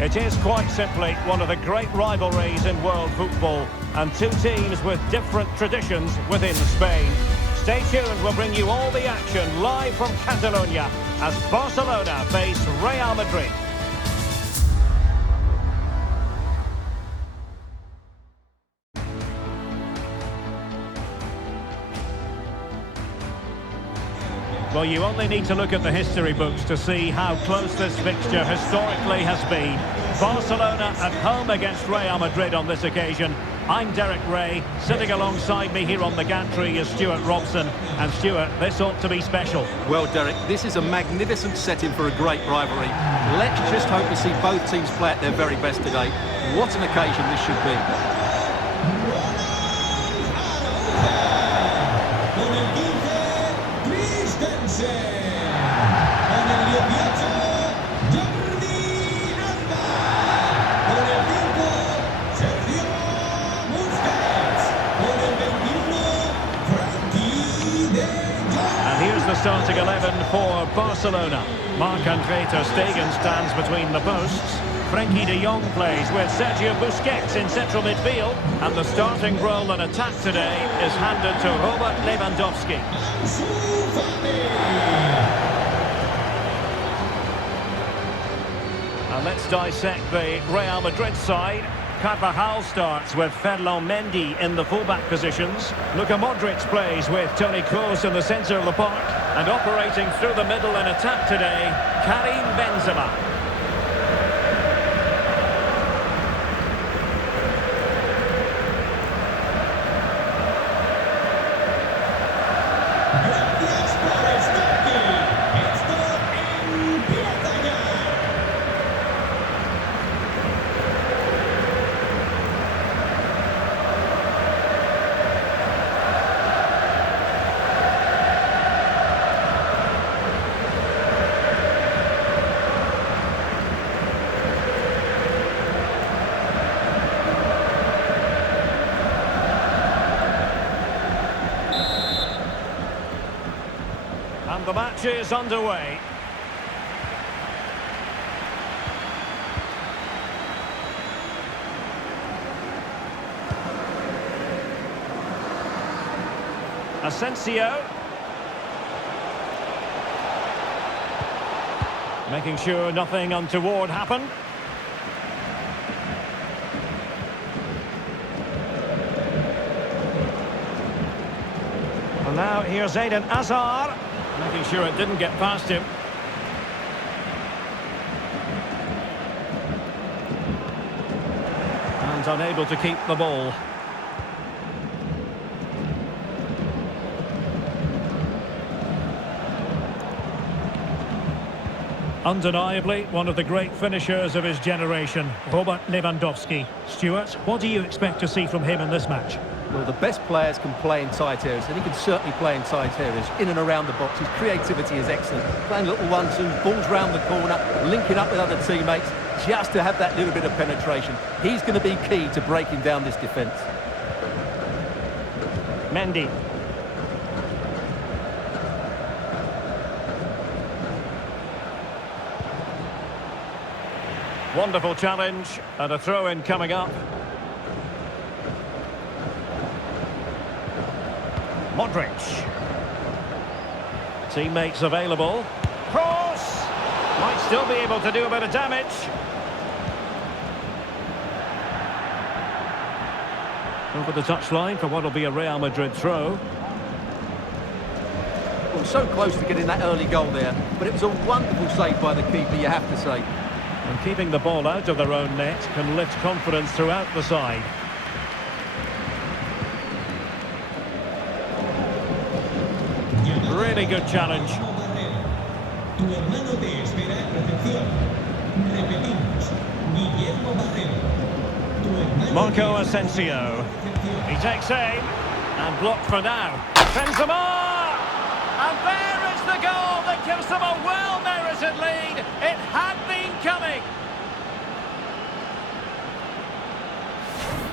It is quite simply one of the great rivalries in world football, and two teams with different traditions within Spain. Stay tuned, we'll bring you all the action live from Catalonia as Barcelona face Real Madrid. Well, you only need to look at the history books to see how close this fixture historically has been. Barcelona at home against Real Madrid on this occasion. I'm Derek Ray. Sitting alongside me here on the gantry is Stuart Robson. And Stuart, this ought to be special. Well, Derek, this is a magnificent setting for a great rivalry. Let's just hope to see both teams play at their very best today. What an occasion this should be. The starting 11 for Barcelona. Marc-Andre ter Stegen stands between the posts. Frenkie de Jong plays with Sergio Busquets in central midfield. And the starting role in attack today is handed to Robert Lewandowski. And let's dissect the Real Madrid side. Carvajal starts with Ferland Mendy in the fullback positions. Luka Modric plays with Toni Kroos in the centre of the park. And operating through the middle in attack today, Karim Benzema. And the match is underway. Asensio. Making sure nothing untoward happened. And now here's Eden Hazard. Making sure it didn't get past him. And unable to keep the ball. Undeniably, one of the great finishers of his generation, Robert Lewandowski. Stuart, what do you expect to see from him in this match? Well, the best players can play in tight areas, and he can certainly play in tight areas, in and around the box. His creativity is excellent. Playing little 1-2, balls round the corner, linking up with other teammates, just to have that little bit of penetration. He's going to be key to breaking down this defence. Mendy. Wonderful challenge, and a throw-in coming up. Modric. Teammates available. Cross! Might still be able to do a bit of damage. Over the touchline for what will be a Real Madrid throw. Well, so close to getting that early goal there, but it was a wonderful save by the keeper, you have to say. And keeping the ball out of their own net can lift confidence throughout the side. Really good challenge. Marco Asensio. He takes aim and blocked for now. Benzema! And there is the goal that gives them a well-merited lead. It had been coming.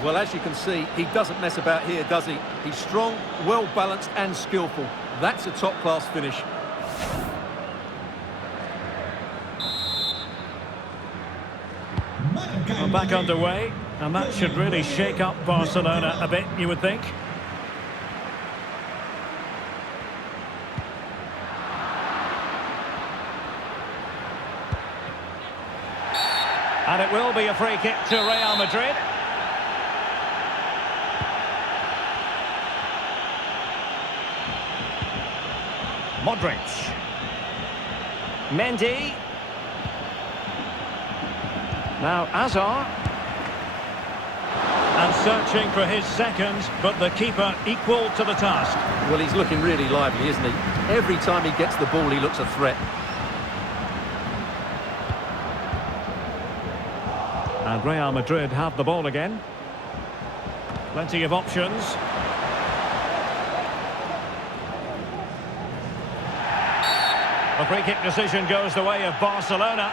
Well, as you can see, he doesn't mess about here, does he? He's strong, well-balanced and skillful. That's a top-class finish. Well, back underway, and that should really shake up Barcelona a bit, you would think. And it will be a free kick to Real Madrid. Modric. Mendy. Now Hazard. And searching for his second, but the keeper equal to the task. Well, he's looking really lively, isn't he? Every time he gets the ball, he looks a threat. And Real Madrid have the ball again. Plenty of options. The free kick decision goes the way of Barcelona.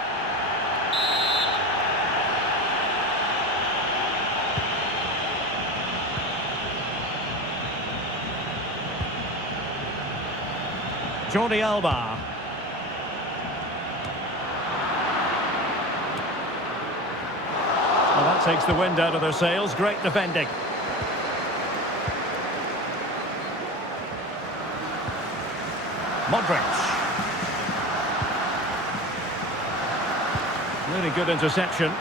Jordi Alba. Well, that takes the wind out of their sails. Great defending. Modric. Really good interception.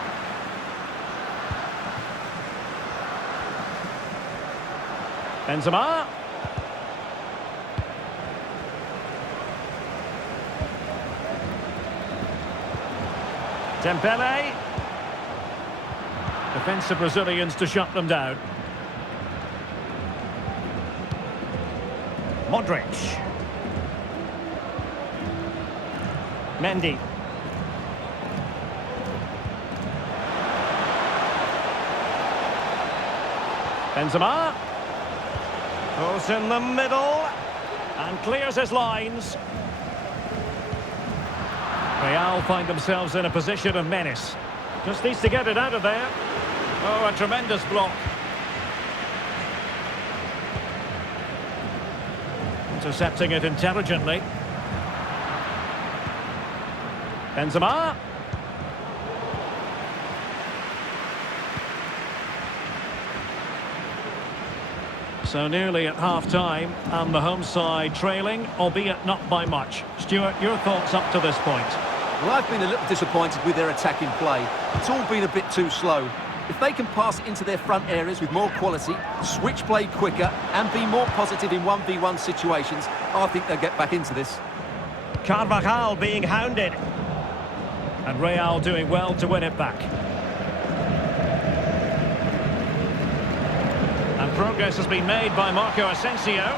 Benzema. Dembele. Defensive Brazilians to shut them down. Modric. Mendy. Benzema. Goes in the middle and clears his lines. Real find themselves in a position of menace. Just needs to get it out of there. Oh, a tremendous block. Intercepting it intelligently. Benzema. So nearly at half-time, and the home side trailing, albeit not by much. Stuart, your thoughts up to this point? Well, I've been a little disappointed with their attacking play. It's all been a bit too slow. If they can pass it into their front areas with more quality, switch play quicker, and be more positive in 1v1 situations, I think they'll get back into this. Carvajal being hounded. And Real doing well to win it back. And progress has been made by Marco Asensio.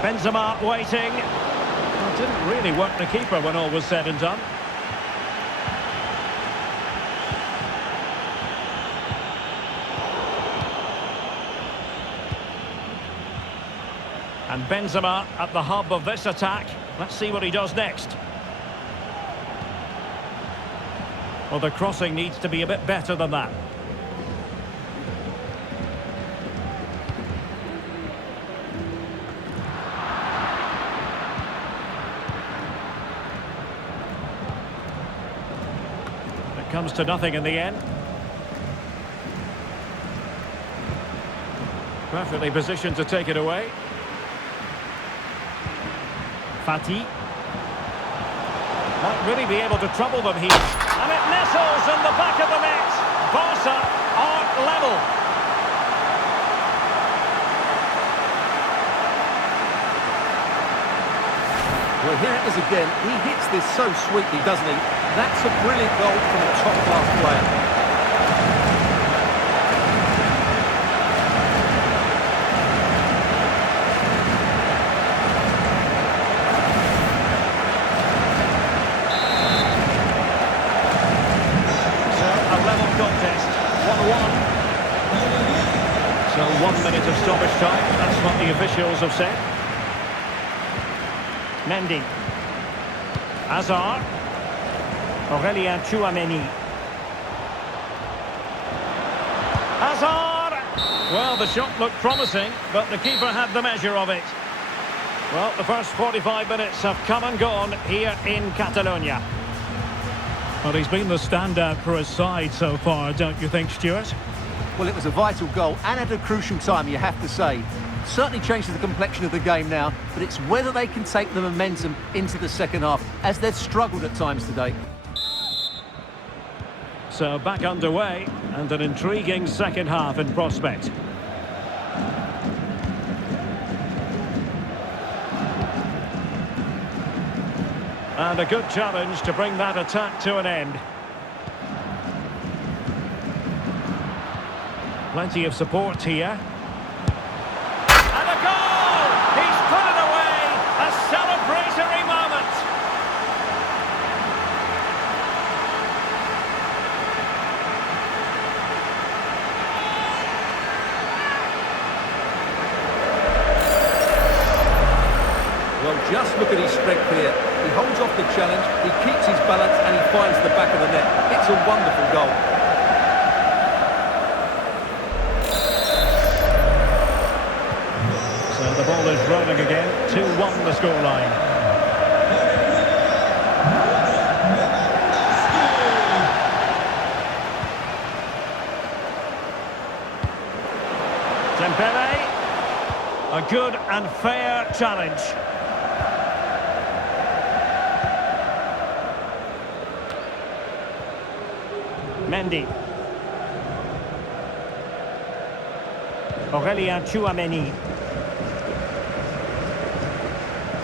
Benzema waiting. Well, didn't really work the keeper when all was said and done. And Benzema at the hub of this attack. Let's see what he does next. Well, the crossing needs to be a bit better than that. It comes to nothing in the end. Perfectly positioned to take it away. Fati. Might really be able to trouble them here. And it nestles in the back of the net. Barca are level. Well, here it is again. He hits this so sweetly, doesn't he? That's a brilliant goal from a top-class player. So 1 minute of stoppage time, that's what the officials have said. Mendy. Hazard. Aurelien Tchouameni. Hazard! Well, the shot looked promising, but the keeper had the measure of it. Well, the first 45 minutes have come and gone here in Catalonia. Well, he's been the standout for his side so far, don't you think, Stuart? Well, it was a vital goal and at a crucial time, you have to say. Certainly changes the complexion of the game now, but it's whether they can take the momentum into the second half, as they've struggled at times today. So back underway, and an intriguing second half in prospect. And a good challenge to bring that attack to an end. Plenty of support here. And a goal! He's put it away! A celebratory moment! Well, just look at his strength here. He holds off the challenge, he keeps his balance, and he finds the back of the net. It's a wonderful goal. So the ball is rolling again. 2-1 the scoreline. Dembele. A good and fair challenge. Mendy. Aurelien Tchouameni.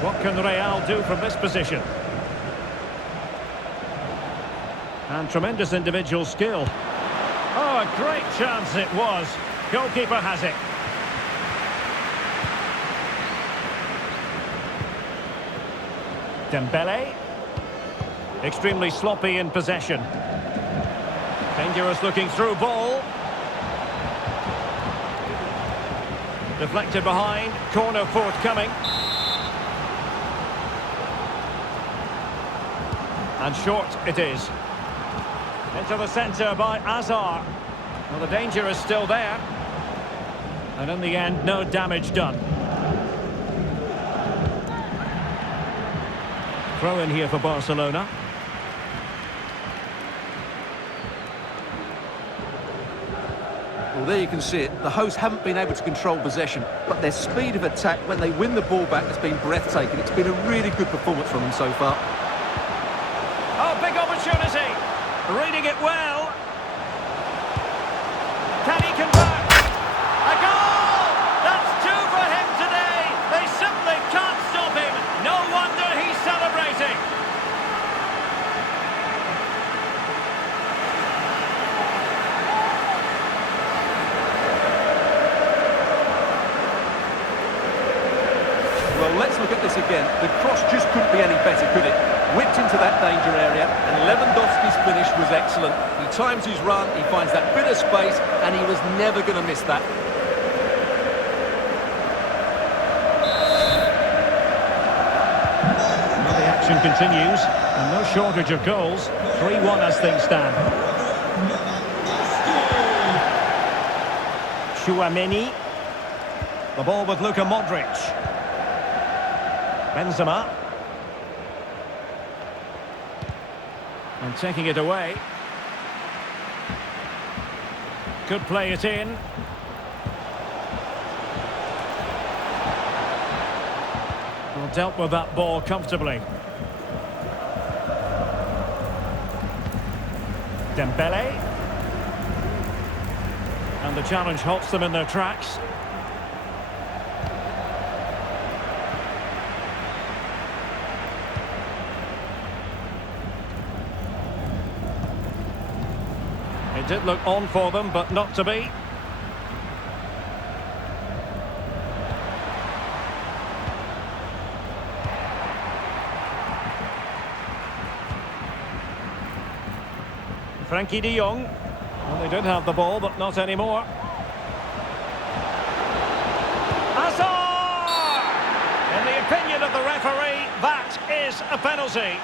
What can Real do from this position? And tremendous individual skill. Oh, a great chance it was. Goalkeeper has it. Dembele. Extremely sloppy in possession. Dangerous looking through ball. Deflected behind. Corner forthcoming. And short it is. Into the centre by Azar. Well, the danger is still there. And in the end, no damage done. Throw in here for Barcelona. Well, there you can see it. The hosts haven't been able to control possession, but their speed of attack when they win the ball back has been breathtaking. It's been a really good performance from them so far. Oh, big opportunity. Reading it well. Can he convert? A goal! That's two for him today. They simply can't stop him. No wonder he's celebrating. Well, let's look at this again. The cross just couldn't be any better, could it? Whipped into that danger area, and Lewandowski's finish was excellent. He times his run, he finds that bit of space, and he was never going to miss that. Well, the action continues, and no shortage of goals. 3-1 as things stand. Tchouameni. The ball with Luka Modric. Benzema. And taking it away. Could play it in. Well, dealt with that ball comfortably. Dembele. And the challenge halts them in their tracks. It did look on for them, but not to be. Frankie de Jong. Well, they did have the ball, but not anymore. Azar! In the opinion of the referee, that is a penalty.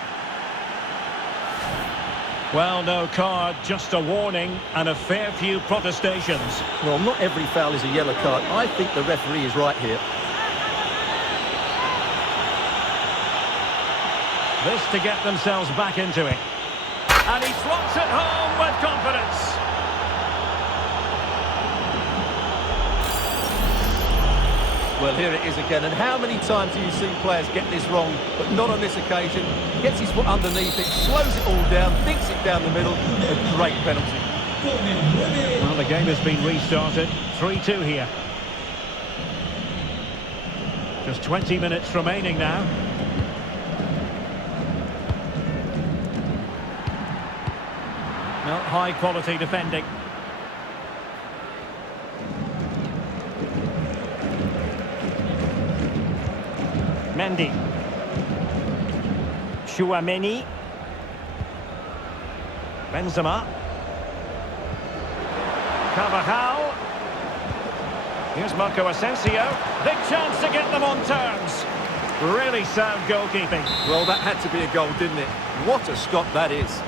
Well, no card, just a warning and a fair few protestations. Well, not every foul is a yellow card. I think the referee is right here. This to get themselves back into it. And he slots it home with confidence. Well, here it is again, and how many times have you seen players get this wrong, but not on this occasion? Gets his foot underneath it, slows it all down, thinks it down the middle. A great penalty. Well, the game has been restarted. 3-2 here. Just 20 minutes remaining now. No, high-quality defending. Mendy. Chouameni. Benzema. Carvajal. Here's Marco Asensio. Big chance to get them on terms. Really sound goalkeeping. Well, that had to be a goal, didn't it? What a stop that is.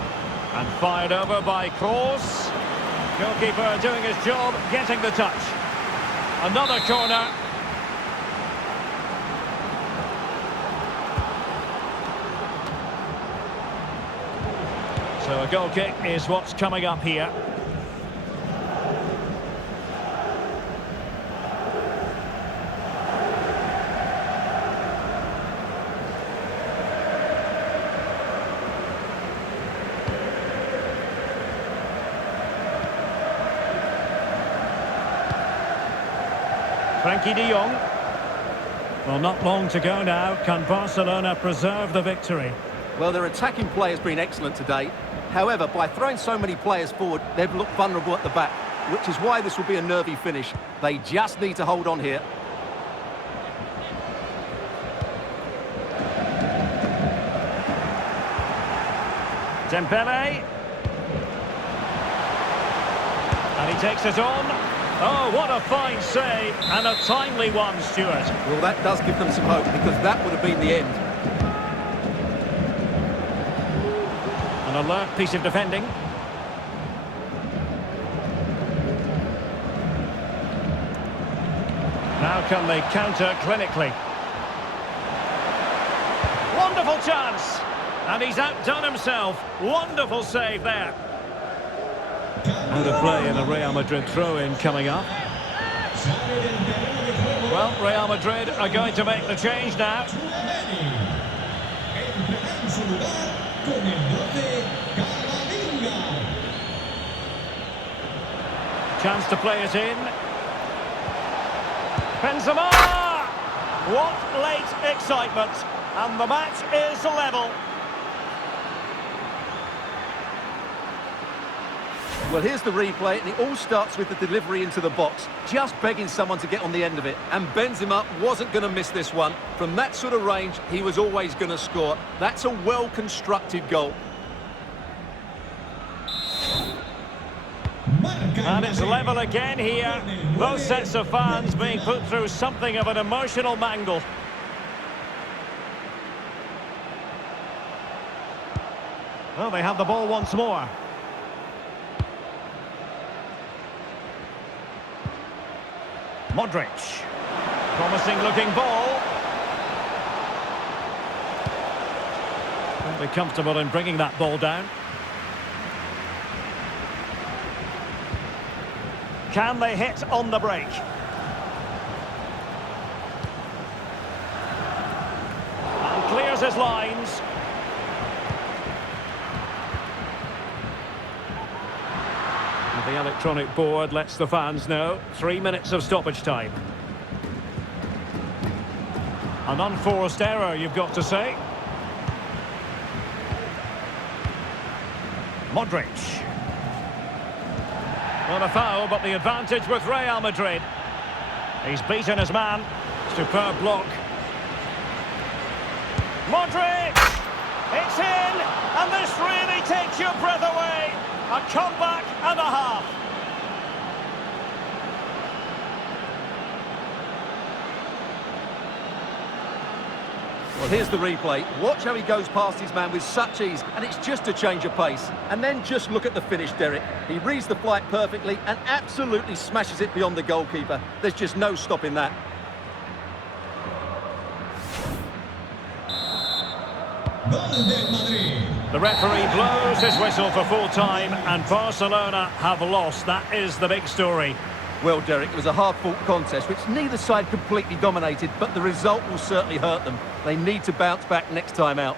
And fired over by Kroos. Goalkeeper doing his job, getting the touch. Another corner. So a goal kick is what's coming up here. Frankie de Jong. Well, not long to go now. Can Barcelona preserve the victory? Well, their attacking play has been excellent today. However, by throwing so many players forward, they've looked vulnerable at the back, which is why this will be a nervy finish. They just need to hold on here. Dembele. And he takes it on. Oh, what a fine save, and a timely one, Stuart. Well, that does give them some hope, because that would have been the end. An alert piece of defending. Now can they counter clinically? Wonderful chance! And he's outdone himself. Wonderful save there. Out of play in a Real Madrid throw-in coming up. Well, Real Madrid are going to make the change now. Chance to play it in. Benzema! What late excitement. And the match is level. Well, here's the replay, and it all starts with the delivery into the box. Just begging someone to get on the end of it. And Benzema wasn't going to miss this one. From that sort of range, he was always going to score. That's a well-constructed goal. And it's level again here. Both sets of fans being put through something of an emotional mangle. Well, they have the ball once more. Modric. Promising looking ball. Won't be comfortable in bringing that ball down. Can they hit on the break? And clears his lines. The electronic board lets the fans know. 3 minutes of stoppage time. An unforced error, you've got to say. Modric. Not a foul, but the advantage with Real Madrid. He's beaten his man. Superb block. Modric! It's in! And this really takes your breath away. A comeback and a half. Well, here's the replay. Watch how he goes past his man with such ease, and it's just a change of pace. And then just look at the finish, Derek. He reads the flight perfectly and absolutely smashes it beyond the goalkeeper. There's just no stopping that. Gol del Madrid. The referee blows his whistle for full time, and Barcelona have lost. That is the big story. Well, Derek, it was a hard-fought contest, which neither side completely dominated, but the result will certainly hurt them. They need to bounce back next time out.